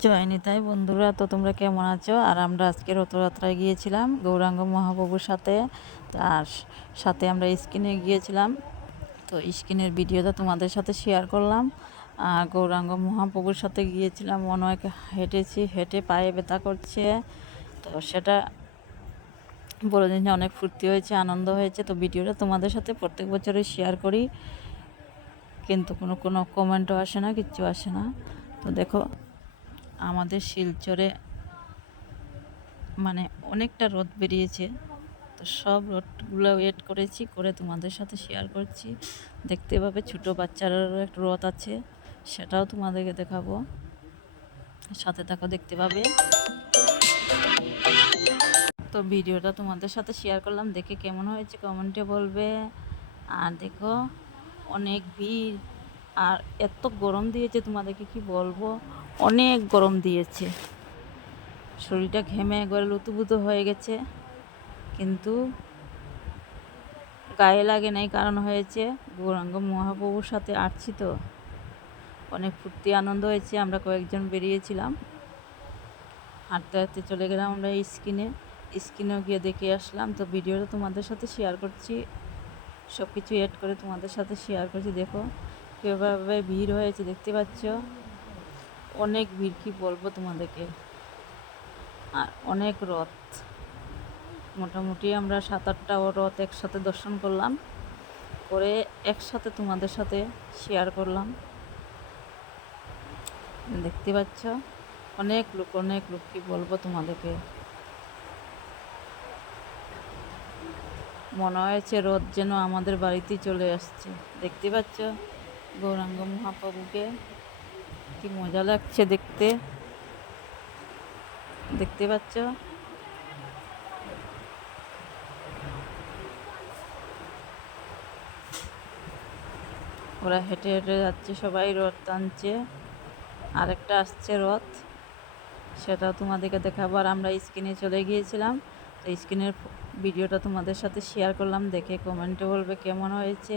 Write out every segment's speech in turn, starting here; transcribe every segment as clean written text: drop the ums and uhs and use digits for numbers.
জয় নিতাই বন্ধুরা, তো তোমরা কেমন আছো? আর আমরা আজকে রথযাত্রায় গিয়েছিলাম গৌরাঙ্গ মহাপ্রভুর সাথে। আর সাথে আমরা স্কিনে গিয়েছিলাম, তো স্কিনের ভিডিওটা তোমাদের সাথে শেয়ার করলাম। আর গৌরাঙ্গ মহাপ্রভুর সাথে গিয়েছিলাম, অনেক হেঁটেছি, হেঁটে পায়ে ব্যথা করছে। তো সেটা বলে দিন, অনেক ফুর্তি হয়েছে, আনন্দ হয়েছে। তো ভিডিওটা তোমাদের সাথে প্রত্যেক বছরই শেয়ার করি, কিন্তু কোনো কমেন্টও আসে না, কিচ্ছু আসে না। তো দেখো, আমাদের শিলচরে মানে অনেকটা রথ বেরিয়েছে, তো সব রথগুলো ওয়েট করেছি, করে তোমাদের সাথে শেয়ার করছি। দেখতে পাবে ছোটো বাচ্চারারও একটা রথ আছে, সেটাও তোমাদেরকে দেখাবো, সাথে থাকো, দেখতে পাবে। তো ভিডিওটা তোমাদের সাথে শেয়ার করলাম, দেখে কেমন হয়েছে কমেন্টে বলবে। আর দেখো, অনেক ভিড়, আর এত গরম দিয়েছে, তোমাদেরকে কি বলবো, অনেক গরম দিয়েছে। শরীরটা ঘেমে একবারে লুতুপুতু হয়ে গেছে, কিন্তু গায়ে লাগে নাই, কারণ হয়েছে গৌরাঙ্গ মহাপ্রভুর সাথে আসছি, তো অনেক ফুর্তি আনন্দ হয়েছে। আমরা কয়েকজন বেরিয়েছিলাম, হাঁটতে হাঁটতে চলে গেলাম আমরা স্ক্রিনেও গিয়ে দেখে আসলাম। তো ভিডিওটা তোমাদের সাথে শেয়ার করছি, সব কিছু এড করে তোমাদের সাথে শেয়ার করছি। দেখো কীভাবে ভিড় হয়েছে, দেখতে পাচ্ছ, অনেক ভিড়, কি বলবো তোমাদেরকে। আর অনেক রথ, মোটামুটি আমরা 7-8টা রথ একসাথে দর্শন করলাম, করে একসাথে তোমাদের সাথে শেয়ার করলাম। দেখতে পাচ্ছ, অনেক লোক, কি বলবো তোমাদেরকে। মনে হয়েছে রথ যেন আমাদের বাড়িতেই চলে আসছে। দেখতে পাচ্ছ গৌরাঙ্গ মহাপ্রভুকে, কি মজা লাগছে দেখতে, দেখতে পাচ্ছ। ওরা হেঁটে হেঁটে যাচ্ছে, সবাই রথ টানছে। আরেকটা আসছে রথ, সেটাও তোমাদেরকে দেখাবো। আর আমরা স্ক্রিনে চলে গিয়েছিলাম, তো স্ক্রিনের ভিডিওটা তোমাদের সাথে শেয়ার করলাম, দেখে কমেন্টে বলবে কেমন হয়েছে।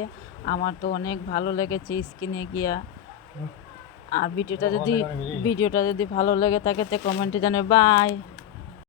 আমার তো অনেক ভালো লেগেছে স্ক্রিনে গিয়া। আর ভিডিওটা যদি ভালো লেগে থাকে, তো কমেন্টে জানাবে। বাই।